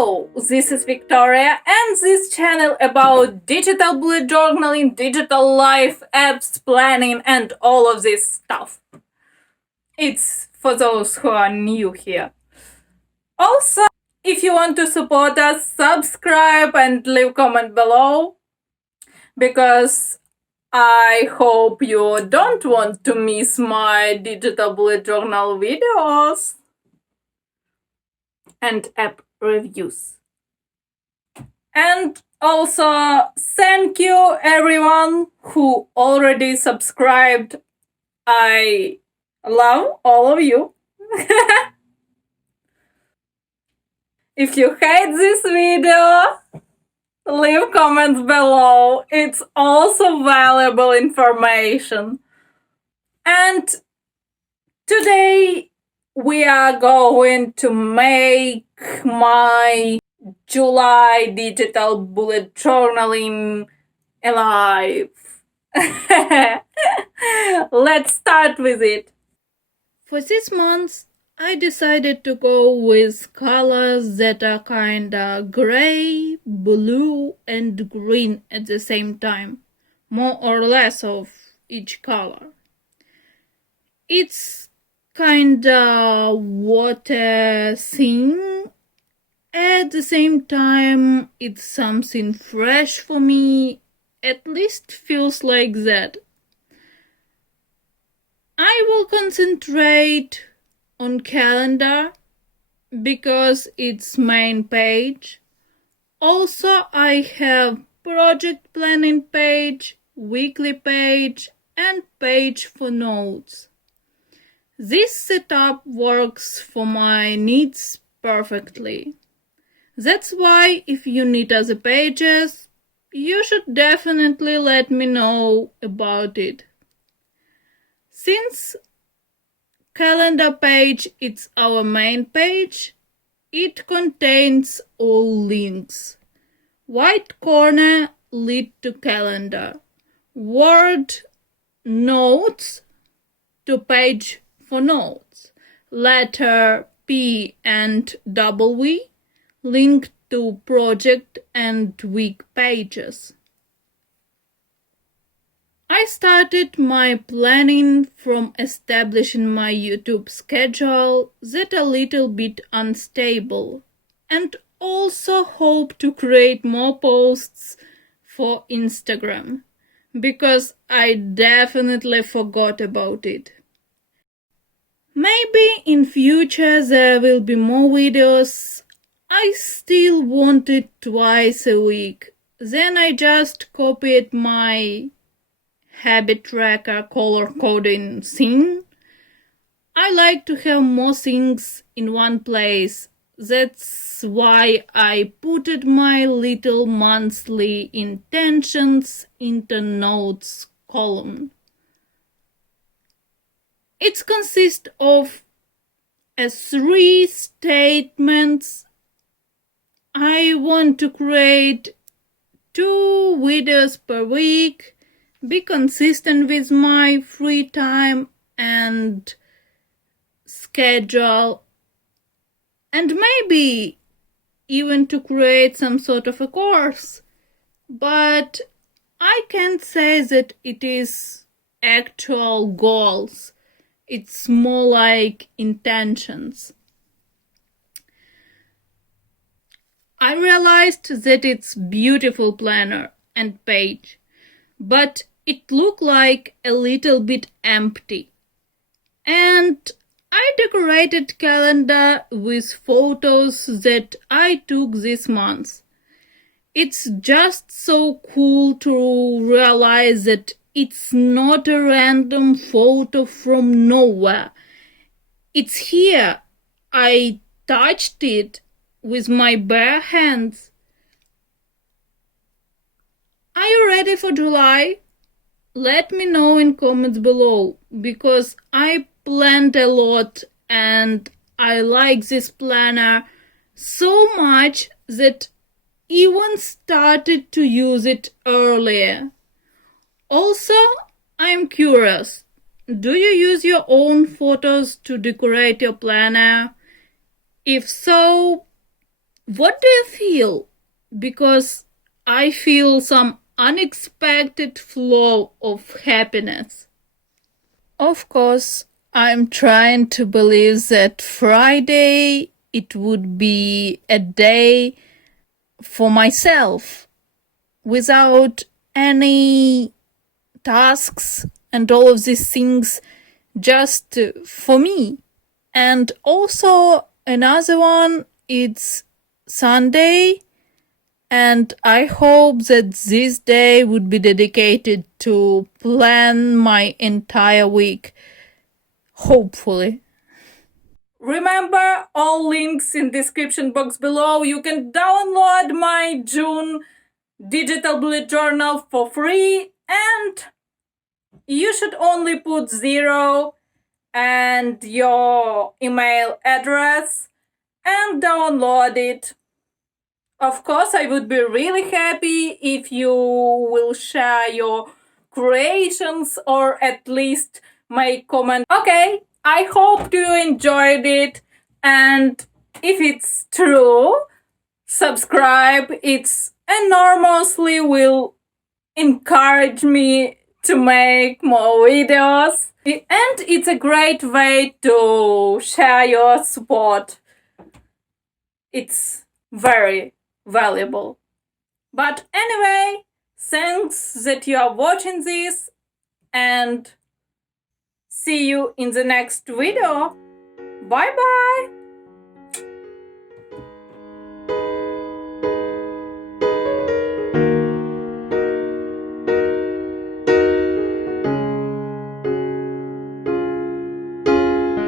Hello, this is Victoria and this channel about digital bullet journaling, digital life, apps, planning and all of this stuff. It's for those who are new here. Also, if you want to support us, subscribe and leave comment below because I hope you don't want to miss my digital bullet journal videos and app reviews. And also, thank you everyone who already subscribed. I love all of you. If you hate this video, leave comments below. It's also valuable information. And today we are going to make my July digital bullet journaling alive. Let's start with it. For this month, I decided to go with colors that are kinda gray, blue, and green at the same time. More or less of each color. It's kinda water thing. At the same time, it's something fresh for me. At least feels like that. I will concentrate on calendar because it's main page. Also, I have project planning page, weekly page, and page for notes. This setup works for my needs perfectly. That's why if you need other pages, you should definitely let me know about it. Since calendar page is our main page, it contains all links. White corner lead to calendar. Word notes to page for notes. Letter P and W link to project and week pages. I started my planning from establishing my YouTube schedule that's a little bit unstable, and also hope to create more posts for Instagram because I definitely forgot about it. Maybe in future there will be more videos. I still want it twice a week. Then I just copied my habit tracker color coding thing. I like to have more things in one place. That's why I put my little monthly intentions into notes column. It consists of 3 statements. I want to create 2 videos per week, be consistent with my free time and schedule, and maybe even to create some sort of a course. But I can't say that it is actual goals. It's more like intentions. I realized that it's beautiful planner and page, but it looked like a little bit empty. And I decorated calendar with photos that I took this month. It's just so cool to realize that it's not a random photo from nowhere. It's here. I touched it with my bare hands. Are you ready for July? Let me know in comments below because I planned a lot and I like this planner so much that even started to use it earlier. Also, I'm curious, do you use your own photos to decorate your planner? If so, What do you feel? Because I feel some unexpected flow of happiness. Of course, I'm trying to believe that Friday it would be a day for myself without any tasks and all of these things, just for me. And also another one, it's Sunday, and I hope that this day would be dedicated to plan my entire week. Hopefully. Remember, all links in description box below. You can download my June digital bullet journal for free, and you should only put 0 and your email address and download it. Of course, I would be really happy if you will share your creations or at least make comment. Okay, I hope you enjoyed it, and if it's true, subscribe. It's enormously will encourage me to make more videos, and it's a great way to share your support. It's very valuable. But anyway, thanks that you are watching this, and see you in the next video. Bye bye.